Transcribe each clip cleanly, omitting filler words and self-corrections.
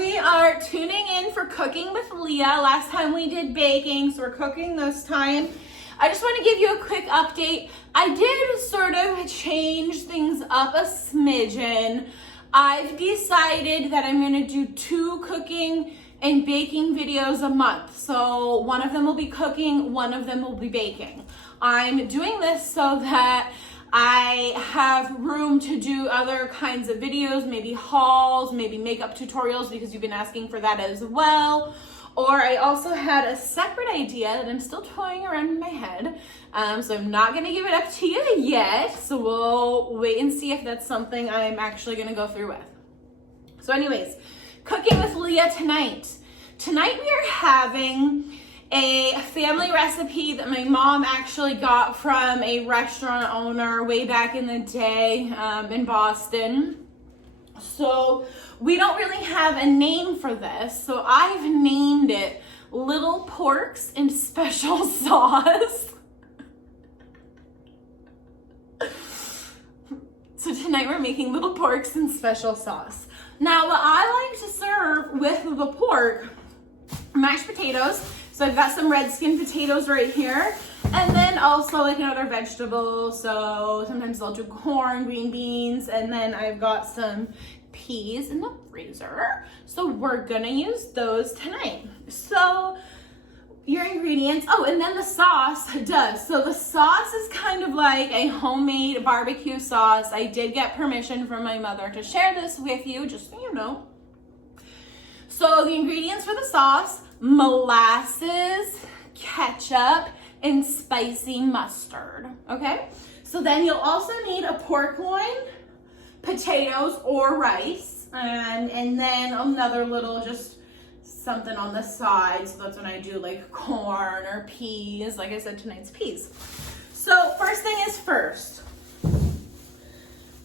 we are tuning in for Cooking with Leah. Last time we did baking, so we're cooking this time. I just want to give you a quick update. I did sort of change things up a smidgen. I've decided that I'm going to do 2 cooking and baking videos a month. So one of them will be cooking, one of them will be baking. I'm doing this so that I have room to do other kinds of videos, maybe hauls, maybe makeup tutorials, because you've been asking for that as well. Or I also had a separate idea that I'm still toying around in my head. So I'm not gonna give it up to you yet. So we'll wait and see if that's something I'm actually gonna go through with. So anyways, cooking with Leah tonight. Tonight we are having a family recipe that my mom actually got from a restaurant owner way back in the day in Boston. So we don't really have a name for this, so I've named it Little Porks in Special Sauce. So tonight we're making little porks in special sauce. Now what I like to serve with the pork, mashed potatoes. So I've got some red skin potatoes right here. And then also like another vegetable. So sometimes I'll do corn, green beans, and then I've got some peas in the freezer. So we're gonna use those tonight. So your ingredients, oh, and then the sauce, So the sauce is kind of like a homemade barbecue sauce. I did get permission from my mother to share this with you, just so you know. So the ingredients for the sauce: molasses, ketchup, and spicy mustard, okay? So then you'll also need a pork loin, potatoes or rice, and then another little just something on the side. So that's when I do like corn or peas. Like I said, tonight's peas. So first thing is first,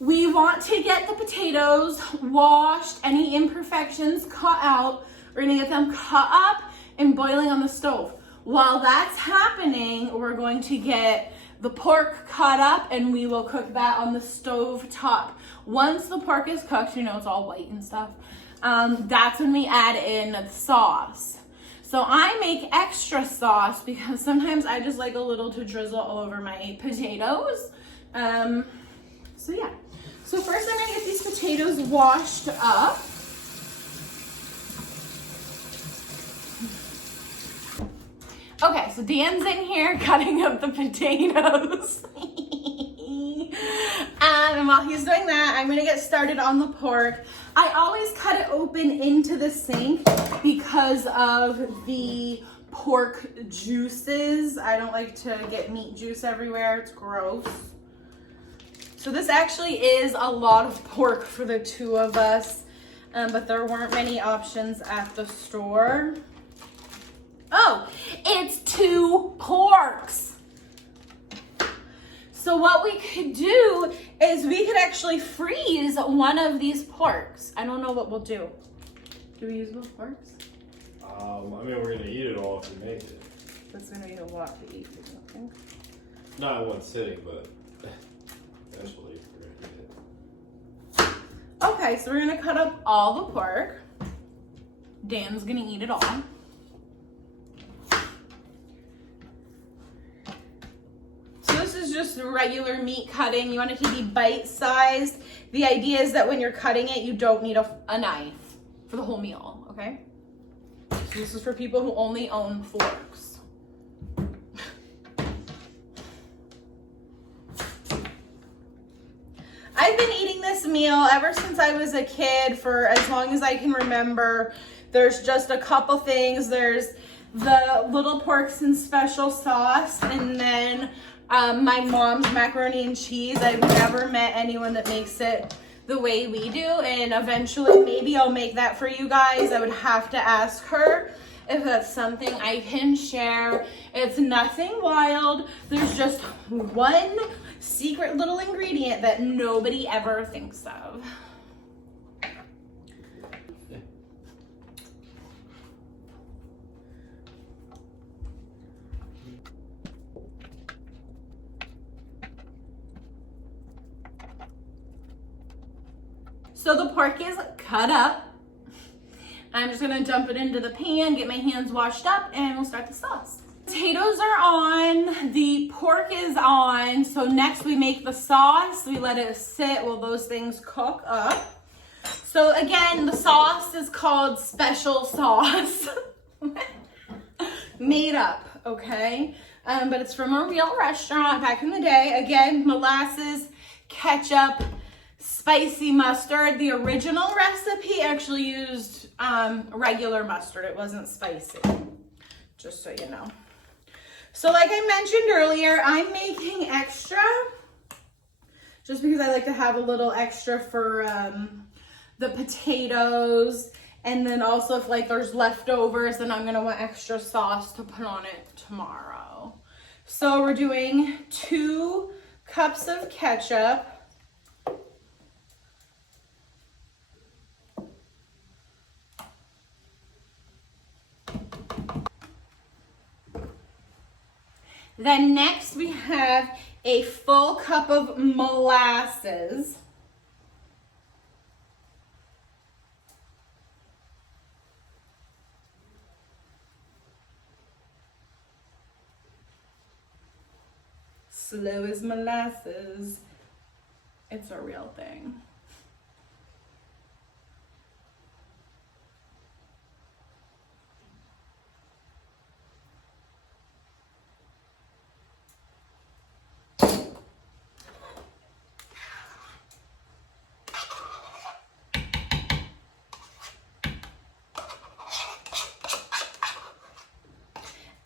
we want to get the potatoes washed, any imperfections cut out. We're gonna get them cut up and boiling on the stove. While that's happening, we're going to get the pork cut up and we will cook that on the stove top. Once the pork is cooked, you know, it's all white and stuff, that's when we add in the sauce. So I make extra sauce because sometimes I just like a little to drizzle all over my potatoes. So yeah. So first I'm gonna get these potatoes washed up. Okay, so Dan's in here cutting up the potatoes. And while he's doing that, I'm gonna get started on the pork. I always cut it open into the sink because of the pork juices. I don't like to get meat juice everywhere, it's gross. So this actually is a lot of pork for the 2 of us, but there weren't many options at the store. Oh, it's 2 porks. So what we could do is we could actually freeze one of these porks. I don't know what we'll do. Do we use both porks? I mean, we're gonna eat it all if we make it. That's gonna be a lot to eat, I think. Not in one sitting, but eventually we're gonna eat it. Okay, so we're gonna cut up all the pork. Dan's gonna eat it all. Just regular meat cutting. You want it to be bite-sized. The idea is that when you're cutting it, you don't need a knife for the whole meal, okay? So this is for people who only own forks. I've been eating this meal ever since I was a kid, for as long as I can remember. There's just a couple things. There's the little porks in special sauce, and then my mom's macaroni and cheese. I've never met anyone that makes it the way we do, and eventually maybe I'll make that for you guys. I would have to ask her if that's something I can share. It's nothing wild. There's just one secret little ingredient that nobody ever thinks of. So the pork is cut up. I'm just gonna dump it into the pan, get my hands washed up, and we'll start the sauce. Potatoes are on, the pork is on, so next we make the sauce. We let it sit while those things cook up. So again, the sauce is called special sauce. Made up, okay? But it's from a real restaurant back in the day. Again, molasses, ketchup, spicy mustard. The original recipe actually used regular mustard. It wasn't spicy, just so you know. So like I mentioned earlier, I'm making extra just because I like to have a little extra for the potatoes. And then also if like there's leftovers, then I'm gonna want extra sauce to put on it tomorrow. So we're doing 2 cups of ketchup. Then next we have a full cup of molasses. Slow as molasses. It's a real thing.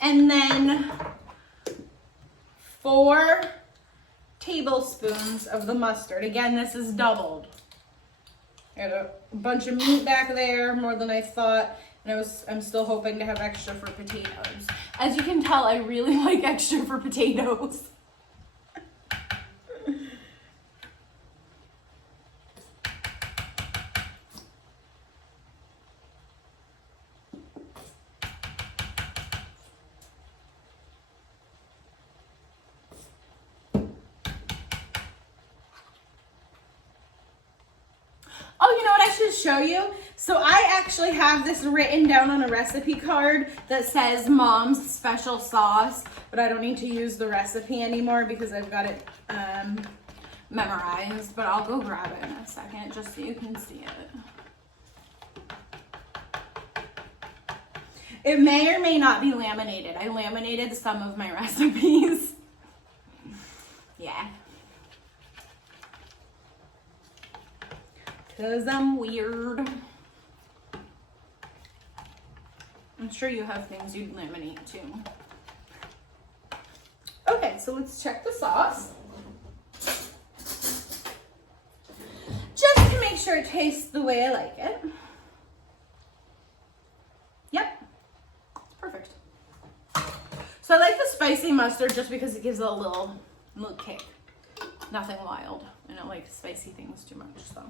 And then 4 tablespoons of the mustard. Again, this is doubled. I got a bunch of meat back there, more than I thought, and I'm still hoping to have extra for potatoes. As you can tell, I really like extra for potatoes. Oh, you know what I should show you? So I actually have this written down on a recipe card that says Mom's Special Sauce, but I don't need to use the recipe anymore because I've got it memorized, but I'll go grab it in a second just so you can see it. It may or may not be laminated. I laminated some of my recipes. Yeah. Because I'm weird. I'm sure you have things you'd laminate too. Okay, so let's check the sauce. Just to make sure it tastes the way I like it. Yep, perfect. So I like the spicy mustard just because it gives it a little kick. Nothing wild. I don't like spicy things too much, so.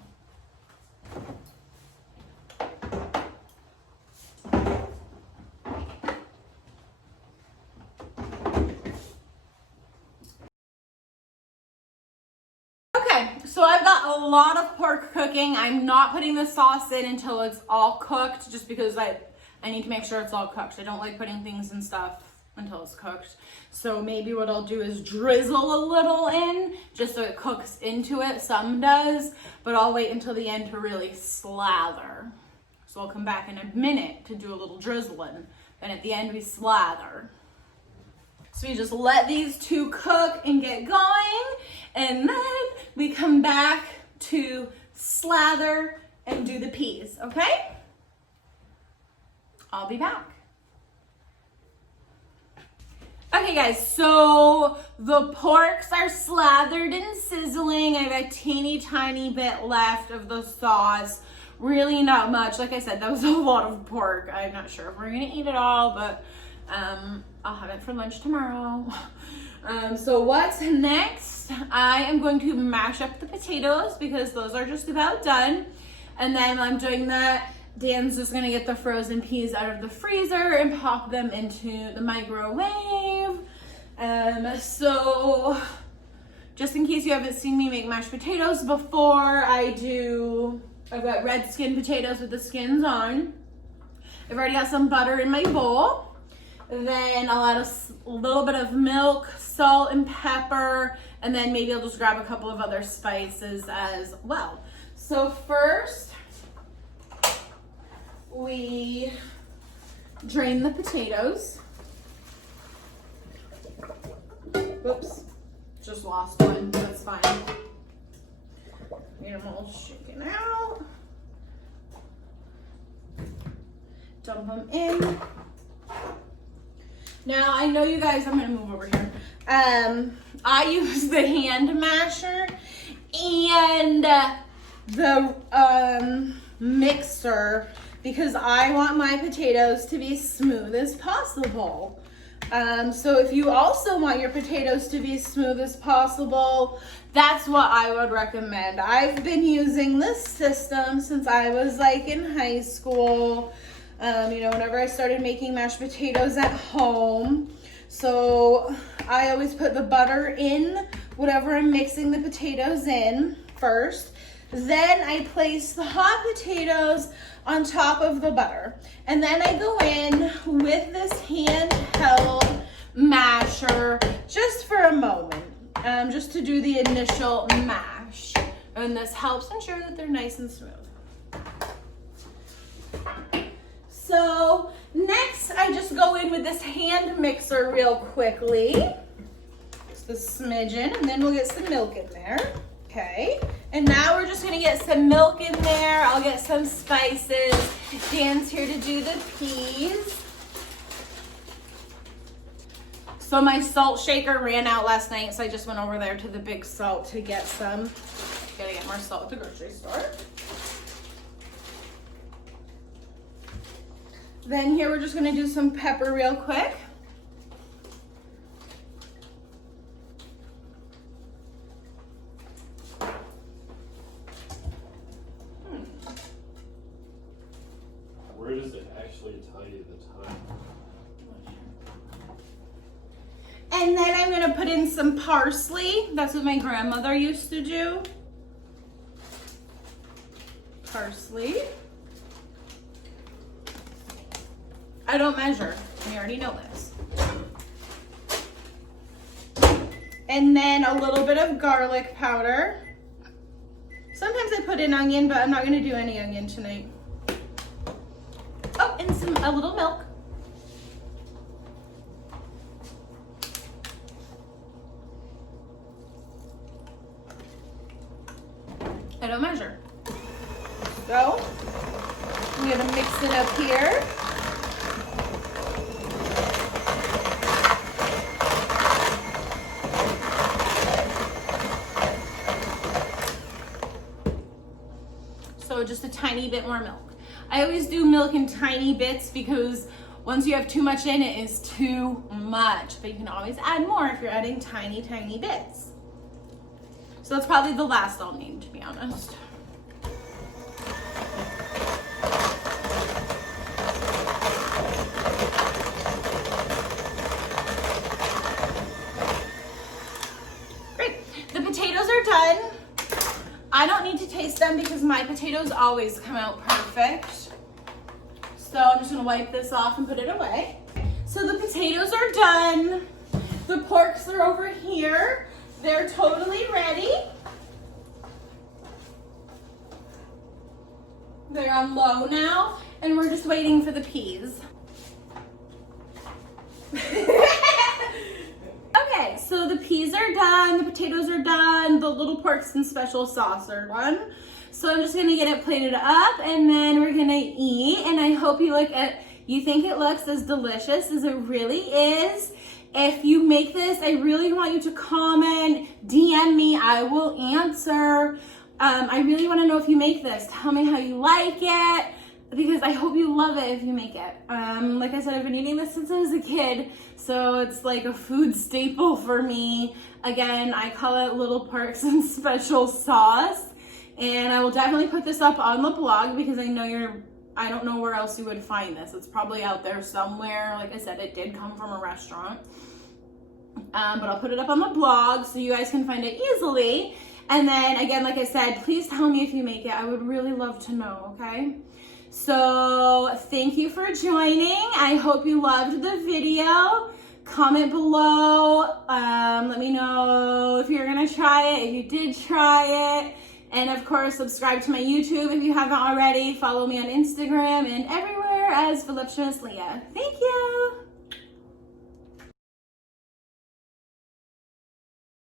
Okay, so I've got a lot of pork cooking. I'm not putting the sauce in until it's all cooked just because I need to make sure it's all cooked. I don't like putting things and stuff until it's cooked. So maybe what I'll do is drizzle a little in just so it cooks into it. Some does, but I'll wait until the end to really slather. So I'll come back in a minute to do a little drizzling. Then at the end we slather. So we just let these 2 cook and get going, and then we come back to slather and do the peas, okay? I'll be back. Okay guys, so the porks are slathered and sizzling. I have a teeny tiny bit left of the sauce. Really not much. Like I said, that was a lot of pork. I'm not sure if we're gonna eat it all, but I'll have it for lunch tomorrow. So what's next? I am going to mash up the potatoes because those are just about done. And then while I'm doing that, Dan's just gonna get the frozen peas out of the freezer and pop them into the microwave. So just in case you haven't seen me make mashed potatoes before, I've got red skin potatoes with the skins on. I've already got some butter in my bowl. Then I'll add a little bit of milk, salt, and pepper, and then maybe I'll just grab a couple of other spices as well. So first, we drain the potatoes. Whoops, just lost one, that's fine. Get them all shaken out. Dump them in. Now, I know you guys, I'm gonna move over here. I use the hand masher and the mixer because I want my potatoes to be smooth as possible. So if you also want your potatoes to be smooth as possible, that's what I would recommend. I've been using this system since I was like in high school. You know, whenever I started making mashed potatoes at home. So I always put the butter in whatever I'm mixing the potatoes in first. Then I place the hot potatoes on top of the butter. And then I go in with this handheld masher just for a moment, just to do the initial mash. And this helps ensure that they're nice and smooth. So next, I just go in with this hand mixer real quickly. Just a smidgen, and then we'll get some milk in there. Okay, and now we're just gonna get some milk in there. I'll get some spices. Dan's here to do the peas. So my salt shaker ran out last night, so I just went over there to the big salt to get some. Gotta get more salt at the grocery store. Then here we're just gonna do some pepper real quick. Where does it actually tell you the time? And then I'm gonna put in some parsley. That's what my grandmother used to do. Parsley. I don't measure, you already know this. And then a little bit of garlic powder. Sometimes I put in onion, but I'm not gonna do any onion tonight. Oh, and a little milk. I don't measure. So, I'm gonna mix it up here. So just a tiny bit more milk. I always do milk in tiny bits because once you have too much in, it is too much. But you can always add more if you're adding tiny, tiny bits. So that's probably the last I'll need, to be honest. Great, the potatoes are done. I don't need to taste them because my potatoes always come out perfect. So I'm just gonna wipe this off and put it away. So the potatoes are done. The porks are over here. They're totally ready. They're on low now, and we're just waiting for the peas. Okay, so the peas are done, the potatoes are done, the little porks and special sauce are done. So I'm just gonna get it plated up and then we're gonna eat. And I hope you think it looks as delicious as it really is. If you make this, I really want you to comment, DM me, I will answer. I really wanna know if you make this. Tell me how you like it, because I hope you love it if you make it. Like I said, I've been eating this since I was a kid, so it's like a food staple for me. Again, I call it Little Porks and Special Sauce. And I will definitely put this up on the blog because I don't know where else you would find this. It's probably out there somewhere. Like I said, it did come from a restaurant. But I'll put it up on the blog so you guys can find it easily. And then again, like I said, please tell me if you make it. I would really love to know, okay? So thank you for joining. I hope you loved the video. Comment below. Let me know if you're gonna try it, if you did try it. And of course, subscribe to my YouTube if you haven't already. Follow me on Instagram and everywhere as Voluptuous Leah. Thank you.